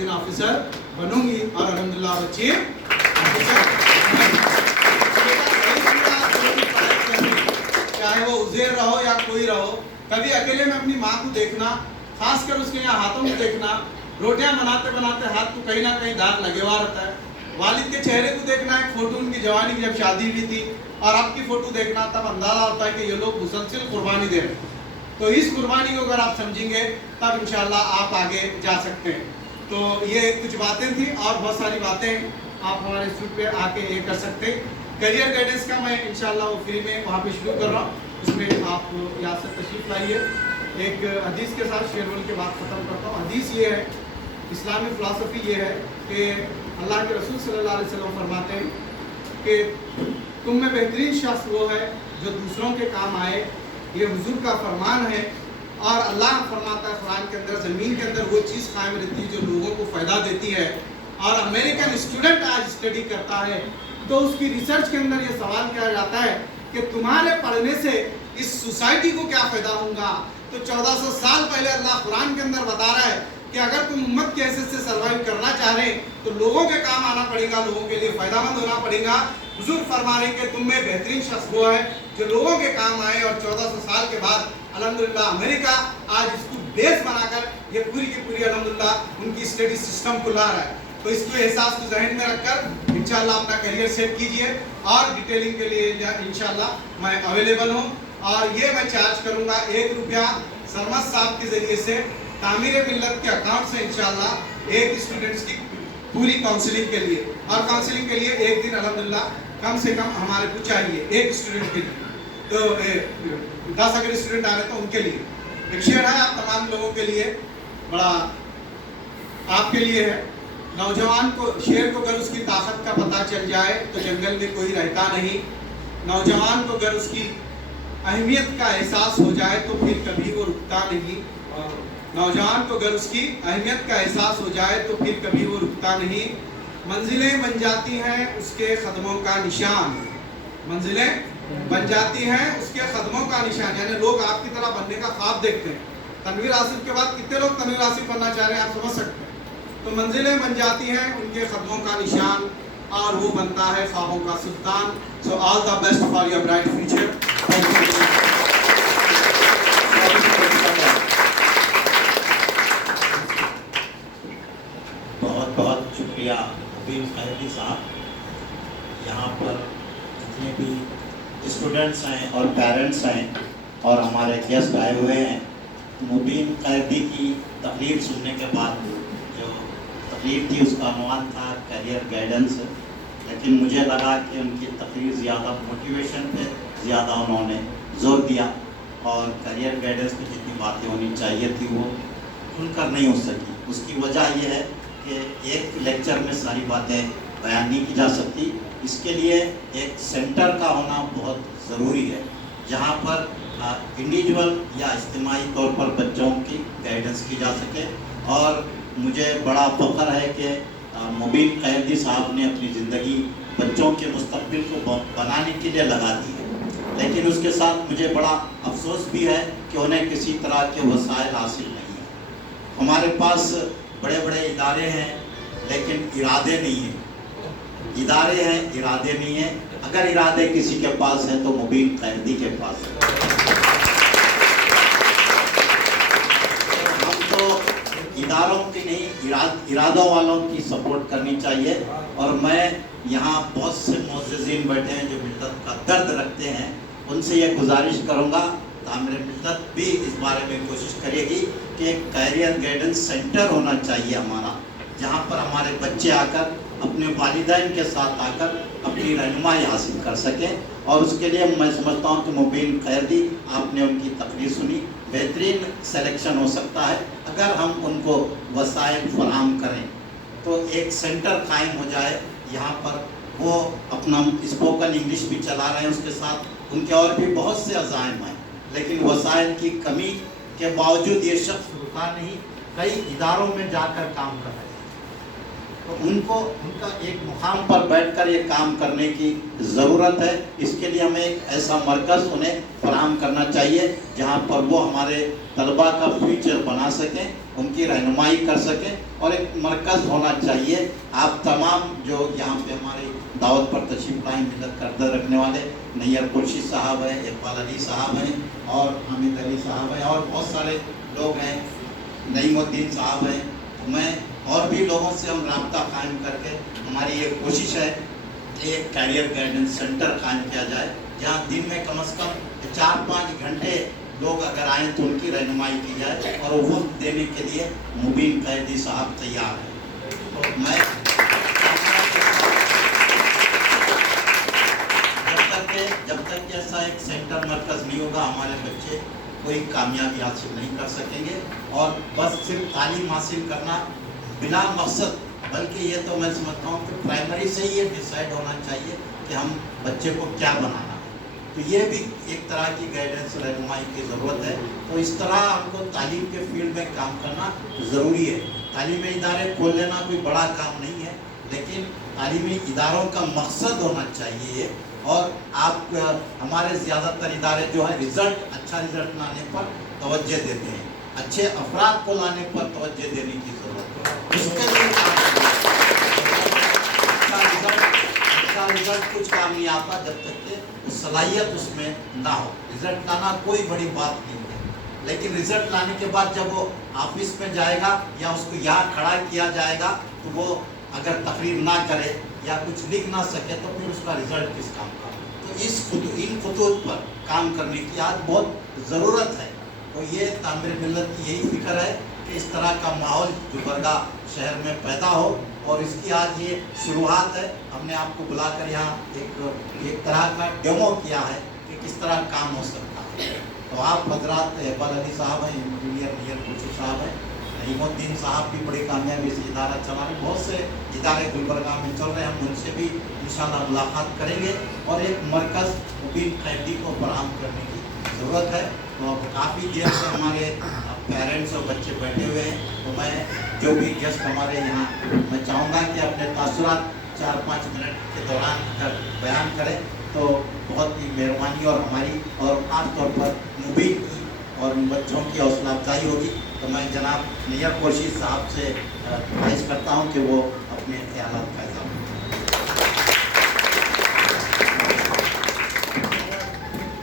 दिन ऑफिसर बनूंगी और अल्हम्दुलिल्लाह बच्ची चाहे वो उज़ैर रहो या कोई रहो, कभी अकेले में अपनी माँ को देखना, खासकर उसके यहाँ हाथों को देखना, रोटियां बनाते बनाते हाथ को कहीं ना कहीं दाग लगे हुआ रहता है। वालिद के चेहरे को देखना, एक फोटो उनकी जवानी की जब शादी हुई थी और आपकी फोटो देखना, तब अंदाजा होता है कि ये लोग मुसलसल कुर्बानी दे रहे हैं। तो इस कुर्बानी को अगर आप समझेंगे तब इंशाल्लाह आप आगे जा सकते हैं। तो ये कुछ बातें थी और बहुत सारी बातें आप हमारे इंस्टीट्यूट पे आके ये कर सकते हैं। करियर गाइडेंस का मैं इंशाल्लाह वो फ्री में वहाँ पे शुरू कर रहा हूँ, उसमें आप यहाँ से तशरीफ़ लाइए। एक हदीस के साथ शेयर बोल के बात ख़त्म करता हूँ। हदीस ये है, इस्लामी फ़िलासफ़ी ये है कि अल्लाह के रसूल सल्लल्लाहु अलैहि वसल्लम फरमाते हैं कि तुम में बेहतरीन शख्स वो है जो दूसरों के काम आए। ये हुजूर का फरमान है और अल्लाह फरमाता है कुरान के अंदर, ज़मीन के अंदर वो चीज़ कायम रहती है जो लोगों को फ़ायदा देती है। और अमेरिकन स्टूडेंट आज स्टडी करता है तो उसकी रिसर्च के अंदर ये सवाल किया जाता है कि तुम्हारे पढ़ने से इस सोसाइटी को क्या फ़ायदा होगा। तो 1400 साल पहले अल्लाह कुरान के अंदर बता रहा है कि अगर तुम उम्मत के हैसियत से सर्वाइव करना चाह रहे तो लोगों के काम आना पड़ेगा, लोगों के लिए फ़ायदामंद होना पड़ेगा। हुजूर फरमा रहे कि तुम में बेहतरीन शख्स वो है जो लोगों के काम आए। और 1400 साल के बाद अल्हम्दुलिल्लाह अमेरिका आज इसको बेस बनाकर ये पूरी की पूरी अल्हम्दुलिल्लाह उनकी स्टडी सिस्टम को ला रहा है। तो इसको एहसास को जहन में रखकर इंशाल्लाह अपना करियर सेट कीजिए और डिटेलिंग के लिए इंशाल्लाह मैं अवेलेबल हूँ। और ये मैं चार्ज करूँगा 1 रुपया सरमद साहब के ज़रिए से तामीर मिल्लत के अकाउंट से इंशाल्लाह एक स्टूडेंट्स की पूरी काउंसलिंग के लिए। और काउंसलिंग के लिए एक दिन अल्हम्दुलिल्लाह कम से कम हमारे को चाहिए एक स्टूडेंट के लिए। तो 10 अगर स्टूडेंट आ रहे तो उनके लिए एक शेयर है, आप तमाम लोगों के लिए, बड़ा आपके लिए है। नौजवान को, शेर को अगर उसकी ताकत का पता चल जाए तो जंगल में कोई रहता नहीं। नौजवान को अगर उसकी अहमियत का एहसास हो जाए तो फिर कभी वो रुकता नहीं। नौजवान को अगर उसकी अहमियत का एहसास हो जाए तो फिर कभी वो रुकता नहीं। मंजिलें बन जाती हैं उसके कदमों का निशान, मंजिलें बन जाती हैं उसके कदमों का निशान। यानी लोग आपकी तरह बनने का ख्वाब देखते हैं। तनवीर आसिफ के बाद कितने लोग तनवीर आसिफ बनना चाह रहे हैं आप समझ सकते हैं। तो मंजिलें बन जाती हैं उनके कदमों का निशान और वो बनता है ख्वाबों का सुल्तान। So all the best for your bright future. बहुत बहुत शुक्रिया मुबीन खैरदी साहब। यहाँ पर जितने भी स्टूडेंट्स हैं और पेरेंट्स हैं और हमारे गेस्ट आए हुए हैं, मुबीन खैरदी की तकरीर सुनने के बाद जो तकरीर थी उसका अनवान था करियर गाइडेंस, लेकिन मुझे लगा कि उनकी तकरीर ज़्यादा मोटिवेशन पे ज़्यादा उन्होंने ज़ोर दिया और करियर गाइडेंस की जितनी बातें होनी चाहिए थी वो खुलकर नहीं हो सकी। उसकी वजह यह है कि एक लेक्चर में सारी बातें बयान नहीं की जा सकती। इसके लिए एक सेंटर का होना बहुत ज़रूरी है जहाँ पर इंडिविजुअल या इज्तिमाई तौर पर बच्चों की गाइडेंस की जा सके। और मुझे बड़ा फ़ख्र है कि मुबीन खैरदी साहब ने अपनी ज़िंदगी बच्चों के मुस्तक़बिल को बनाने के लिए लगा दी है, लेकिन उसके साथ मुझे बड़ा अफसोस भी है कि उन्हें किसी तरह के वसाइल हासिल नहीं है। हमारे पास बड़े बड़े इदारे हैं लेकिन इरादे नहीं हैं। इदारे हैं, इरादे नहीं हैं। अगर इरादे किसी के पास है तो मुबीन खैरदी के पास है। हम तो इदारों की नहीं, इरादों वालों की सपोर्ट करनी चाहिए। और मैं यहाँ बहुत से मुअज़्ज़िज़ीन बैठे हैं जो मिल्लत का दर्द रखते हैं, उनसे ये गुजारिश करूँगा तामीर मिल्लत भी इस बारे में कोशिश करेगी कि एक कैरियर गाइडेंस सेंटर होना चाहिए हमारा, जहाँ पर हमारे बच्चे आकर अपने वालिदैन के साथ आकर अपनी रहनुमाई हासिल कर सकें। और उसके लिए मैं समझता हूँ कि मुबीन खैरदी, आपने उनकी तकरीर सुनी, बेहतरीन सिलेक्शन हो सकता है अगर हम उनको वसाइल फराहम करें। तो एक सेंटर कायम हो जाए यहाँ पर, वो अपना स्पोकन इंग्लिश भी चला रहे हैं, उसके साथ उनके और भी बहुत से अज़ाइम हैं, लेकिन वसाइल की कमी के बावजूद ये शख्स रुका नहीं, कई इदारों में जाकर काम कर रहे हैं। तो उनको उनका एक मुकाम पर बैठकर ये काम करने की ज़रूरत है। इसके लिए हमें एक ऐसा मरकज़ उन्हें फराहम करना चाहिए जहाँ पर वो हमारे तलबा का फ्यूचर बना सकें ان کی رہنمائی کر سکیں اور ایک مرکز ہونا چاہیے. آپ تمام جو یہاں پہ ہماری دعوت پر تشریف لائیں ملت کا عہدہ رکھنے والے نیئر خورشید صاحب ہیں, اقبال علی صاحب ہیں اور حامد علی صاحب ہیں اور بہت سارے لوگ ہیں, نعیم الدین صاحب ہیں. میں اور بھی لوگوں سے ہم رابطہ قائم کر کے ہماری یہ کوشش ہے کہ ایک کیریئر گائیڈنس سینٹر قائم کیا جائے جہاں دن میں کم از کم 4-5 گھنٹے لوگ اگر آئیں تو ان کی رہنمائی کی جائے اور وہ وقت دینے کے لیے مبین قیدی صاحب تیار ہیں. تو میں جب تک کہ ایسا ایک سینٹر مرکز نہیں ہوگا ہمارے بچے کوئی کامیابی حاصل نہیں کر سکیں گے. اور بس صرف تعلیم حاصل کرنا بلا مقصد, بلکہ یہ تو میں سمجھتا ہوں کہ پرائمری سے ہی یہ ڈیسائیڈ ہونا چاہیے کہ ہم بچے کو کیا بنانا ہے. تو یہ بھی ایک طرح کی گائیڈنس رہنمائی کی ضرورت ہے. تو اس طرح ہم کو تعلیم کے فیلڈ میں کام کرنا ضروری ہے. تعلیمی ادارے کھول لینا کوئی بڑا کام نہیں ہے, لیکن تعلیمی اداروں کا مقصد ہونا چاہیے. اور آپ ہمارے زیادہ تر ادارے جو ہے اچھا رزلٹ لانے پر توجہ دیتے ہیں, اچھے افراد کو لانے پر توجہ دینے کی ضرورت ہے. اس کے لیے اچھا رزلٹ کچھ کام نہیں آتا جب تک کہ صلاحیت اس میں نہ ہو. رزلٹ لانا کوئی بڑی بات نہیں ہے, لیکن رزلٹ لانے کے بعد جب وہ آفس میں جائے گا یا اس کو یہاں کھڑا کیا جائے گا تو وہ اگر تقریر نہ کرے یا کچھ لکھ نہ سکے تو پھر اس کا رزلٹ کس کام کا. تو ان خطوط پر کام کرنے کی آج بہت ضرورت ہے. تو یہ تعمیر ملت کی یہی فکر ہے کہ اس طرح کا ماحول گلبرگہ شہر میں پیدا ہو, اور اس کی آج یہ شروعات ہے. ہم نے آپ کو بلا کر یہاں ایک طرح کا ڈیمو کیا ہے کہ کس طرح کام ہو سکتا ہے. تو آپ حضرات, اقبال علی صاحب ہیں, انجینئر نیئر خورشید صاحب ہیں, نعیم الدین صاحب بھی بڑی کامیابی سے ادارہ چلا رہے ہیں, بہت سے ادارے گلبرگہ میں چل رہے ہیں. ہم ان سے بھی انشاءاللہ ملاقات کریں گے اور ایک مرکز مبین قیدی کو فراہم کرنے کی ضرورت ہے. تو کافی دیر سے ہمارے پیرنٹس اور بچے بیٹھے ہوئے ہیں, تو میں جو بھی گیسٹ ہمارے یہاں, میں چاہوں گا کہ اپنے تاثرات 4-5 منٹ کے دوران اگر بیان کریں تو بہت ہی مہربانی اور ہماری اور خاص طور پر مبین کی اور ان بچوں کی حوصلہ افزائی ہوگی. تو میں جناب نیئر خورشید صاحب سے خواہش کرتا ہوں کہ وہ اپنے خیالات کا اظہار